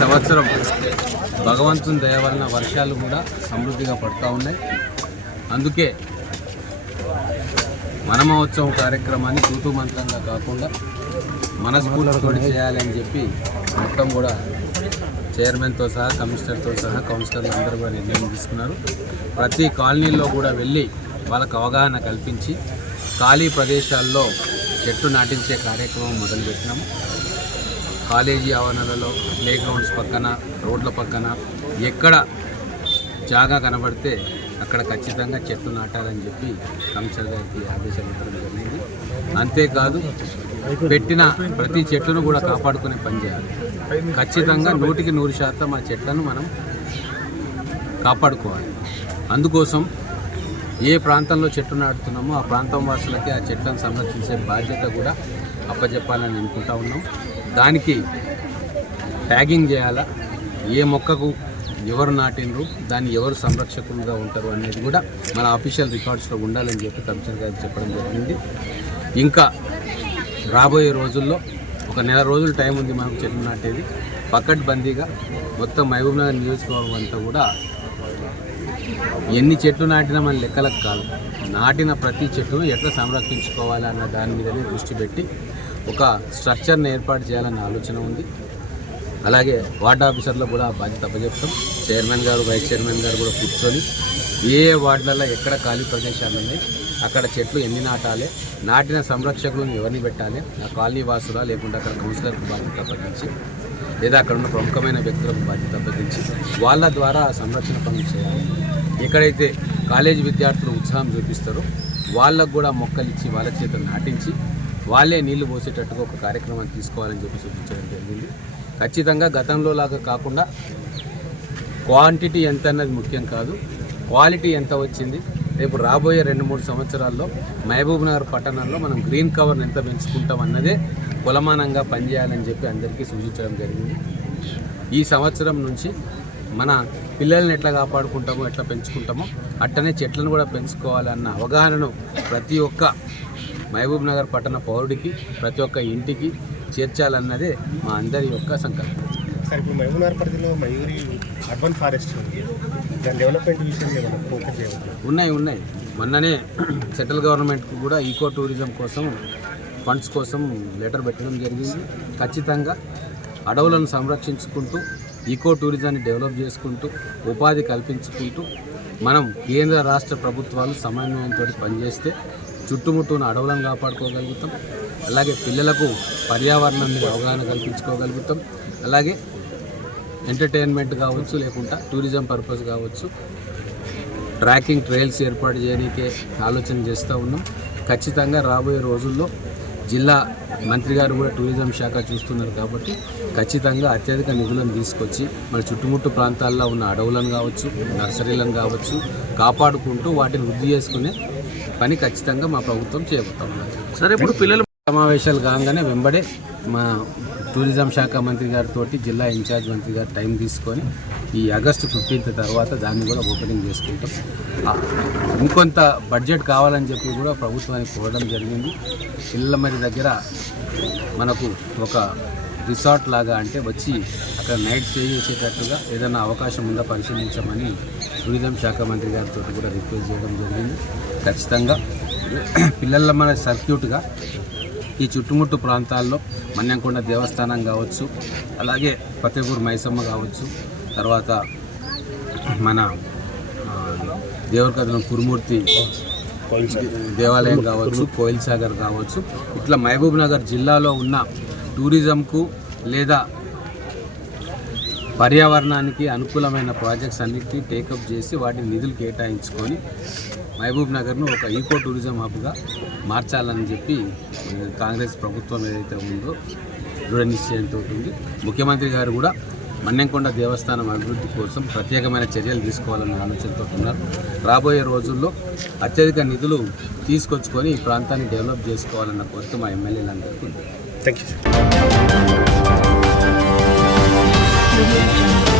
సంవత్సరం భగవంతుని దయ వలన వర్షాలు కూడా సమృద్ధిగా పడుతూ ఉన్నాయి. అందుకే వనమహోత్సవం కార్యక్రమాన్ని తూతూ మంత్రంగా కాకుండా మనస్ఫూర్తితో చేయాలని చెప్పి మొత్తం కూడా చైర్మన్తో సహా కమిషనర్తో సహా కౌన్సిలర్లు అందరూ కూడా నిర్ణయం తీసుకున్నారు. ప్రతి కాలనీలో కూడా వెళ్ళి వాళ్ళకు అవగాహన కల్పించి ఖాళీ ప్రదేశాల్లో చెట్టు నాటించే కార్యక్రమం మొదలుపెట్టినాము. కాలేజీ ఆవరణలలో ప్లే గ్రౌండ్స్ పక్కన రోడ్ల పక్కన ఎక్కడ జాగా కనబడితే అక్కడ ఖచ్చితంగా చెట్లు నాటాలని చెప్పి కమిషనర్ గారికి ఆదేశాలు ఇవ్వడం జరిగింది. అంతేకాదు పెట్టిన ప్రతి చెట్టును కూడా కాపాడుకునే పని చేయాలి. ఖచ్చితంగా నూటికి నూరు శాతం ఆ చెట్లను మనం కాపాడుకోవాలి. అందుకోసం ఏ ప్రాంతంలో చెట్టు నాటుతున్నామో ఆ ప్రాంతం వాసులకి ఆ చెట్లను సంరక్షించే బాధ్యత కూడా అప్పచెప్పాలని అనుకుంటా ఉన్నాం. దానికి ట్యాగింగ్ చేయాలా? ఏ మొక్కకు ఎవరు నాటిండ్రు? దాన్ని ఎవరు సంరక్షకులుగా ఉంటారు అనేది కూడా మన అఫీషియల్ రికార్డ్స్లో ఉండాలని చెప్పి కమిషనర్ గారికి చెప్పడం జరిగింది. ఇంకా రాబోయే రోజుల్లో ఒక నెల రోజులు టైం ఉంది మనకు చెట్లు నాటేది. పకడ్బందీగా మొత్తం మహబూబ్నగర్ నియోజకవర్గం అంతా కూడా ఎన్ని చెట్లు నాటినా మన లెక్కలకు కాదు. నాటిన ప్రతి చెట్టును ఎట్లా సంరక్షించుకోవాలి అన్న దాని మీదనే దృష్టి పెట్టి ఒక స్ట్రక్చర్ని ఏర్పాటు చేయాలనే ఆలోచన ఉంది. అలాగే వార్డ్ ఆఫీసర్లో కూడా బాధ్యత అప్పచెప్తాం. చైర్మన్ గారు వైస్ చైర్మన్ గారు కూడా కూర్చొని ఏ వార్డులలో ఎక్కడ ఖాళీ ప్రదేశాలు ఉన్నాయి అక్కడ చెట్లు ఎన్ని నాటాలి నాటిన సంరక్షకులను ఎవరిని పెట్టాలి ఆ కాలనీ వాసులా లేకుంటే అక్కడ కౌన్సిలర్కు బాధ్యత అప్పగించి లేదా అక్కడ ఉన్న ప్రముఖమైన వ్యక్తులకు బాధ్యత అప్పగించి వాళ్ళ ద్వారా ఆ సంరక్షణ పనులు చేయాలి. ఎక్కడైతే కాలేజీ విద్యార్థులు ఉత్సాహం చూపిస్తారో వాళ్ళకు కూడా మొక్కలు ఇచ్చి వాళ్ళ చేత నాటించి వాళ్ళే నీళ్ళు పోసేటట్టుగా ఒక కార్యక్రమాన్ని తీసుకోవాలని చెప్పి సూచించడం జరిగింది. ఖచ్చితంగా గతంలో లాగా కాకుండా క్వాంటిటీ ఎంత అన్నది ముఖ్యం కాదు. క్వాలిటీ ఎంత వచ్చింది? రేపు రాబోయే రెండు మూడు సంవత్సరాల్లో మహబూబ్నగర్ పట్టణంలో మనం గ్రీన్ కవర్ని ఎంత పెంచుకుంటాం అన్నదే కులమానంగా పనిచేయాలని చెప్పి అందరికీ సూచించడం జరిగింది. ఈ సంవత్సరం నుంచి మన పిల్లల్ని ఎట్లా కాపాడుకుంటామో ఎట్లా పెంచుకుంటామో అట్టనే చెట్లను కూడా పెంచుకోవాలన్న అవగాహనను ప్రతి ఒక్క మహబూబ్ నగర్ పట్టణ పౌరుడికి ప్రతి ఒక్క ఇంటికి చేర్చాలన్నదే మా అందరి యొక్క సంకల్పం. సార్ ఇప్పుడు మహబూబ్నగర్ పరిధిలో మయూరి అర్బన్ ఫారెస్ట్ ఉంది. దాని డెవలప్మెంట్ విషయం ఏమైనా ఫోకస్ చేయాలి ఉన్నాయి ఉన్నాయి. మొన్ననే సెంట్రల్ గవర్నమెంట్కు కూడా ఈకో టూరిజం కోసం ఫండ్స్ కోసం లెటర్ పెట్టడం జరిగింది. ఖచ్చితంగా అడవులను సంరక్షించుకుంటూ ఈకో టూరిజాన్ని డెవలప్ చేసుకుంటూ ఉపాధి కల్పించుకుంటూ మనం కేంద్ర రాష్ట్ర ప్రభుత్వాలు సమన్వయంతో పనిచేస్తే చుట్టుముట్టున అడవులను కాపాడుకోగలుగుతాం. అలాగే పిల్లలకు పర్యావరణం మీద అవగాహన కల్పించుకోగలుగుతాం. అలాగే ఎంటర్టైన్మెంట్ కావచ్చు లేకుండా టూరిజం పర్పస్ కావచ్చు ట్రాకింగ్ ట్రయల్స్ ఏర్పాటు చేయడానికే ఆలోచన చేస్తూ ఉన్నాం. ఖచ్చితంగా రాబోయే రోజుల్లో జిల్లా మంత్రి గారు కూడా టూరిజం శాఖ చూస్తున్నారు కాబట్టి ఖచ్చితంగా అత్యధిక నిధులను తీసుకొచ్చి మన చుట్టుముట్టు ప్రాంతాల్లో ఉన్న అడవులను కావచ్చు నర్సరీలను కావచ్చు కాపాడుకుంటూ వాటిని వృద్ధి చేసుకునే పని ఖచ్చితంగా మా ప్రభుత్వం చేయబోతాం సరే ఇప్పుడు పిల్లలు సమావేశాలు కాగానే వెంబడే మా టూరిజం శాఖ మంత్రి గారితో జిల్లా ఇన్ఛార్జ్ మంత్రి గారు టైం తీసుకొని ఈ ఆగస్టు ఫిఫ్టీన్త్ తర్వాత దాన్ని కూడా ఓపెనింగ్ చేసుకుంటాం. ఇంకొంత బడ్జెట్ కావాలని చెప్పి కూడా ప్రభుత్వానికి కోరడం జరిగింది. పిల్లల మరి దగ్గర మనకు ఒక రిసార్ట్ లాగా అంటే వచ్చి అక్కడ నైట్ స్టే చేసేటట్టుగా ఏదైనా అవకాశం ఉందా పరిశీలించమని టూరిజం శాఖ మంత్రి గారితో కూడా రిక్వెస్ట్ చేయడం జరిగింది. ఖచ్చితంగా పిల్లల మన సర్క్యూట్గా ఈ చుట్టుముట్టు ప్రాంతాల్లో మన్యంకొండ దేవస్థానం కావచ్చు అలాగే ఫతేపూర్ మైసమ్మ కావచ్చు తర్వాత మన ఆ, కురుమూర్తి దేవాలయం కావచ్చు కోయిల్ సాగర్ కావచ్చు ఇట్లా మహబూబ్ నగర్ జిల్లాలో ఉన్న టూరిజంకు లేదా పర్యావరణానికి అనుకూలమైన ప్రాజెక్ట్స్ అన్నిటినీ టేకప్ చేసి వాటిని నిధులు కేటాయించుకొని మహబూబ్ నగర్ను ఒక ఈకో టూరిజం హబ్గా మార్చాలని చెప్పి కాంగ్రెస్ ప్రభుత్వం ఏదైతే ఉందో దృఢ నిశ్చయంతో ఉంది. ముఖ్యమంత్రి గారు కూడా మన్నెంకొండ దేవస్థానం అభివృద్ధి కోసం ప్రత్యేకమైన చర్యలు తీసుకోవాలన్న ఆలోచనతో ఉన్నారు. రాబోయే రోజుల్లో అత్యధిక నిధులు తీసుకొచ్చుకొని ఈ ప్రాంతాన్ని డెవలప్ చేసుకోవాలన్న కోరిక మా ఎమ్మెల్యేలందరికీ ఉంది. Thank you audio.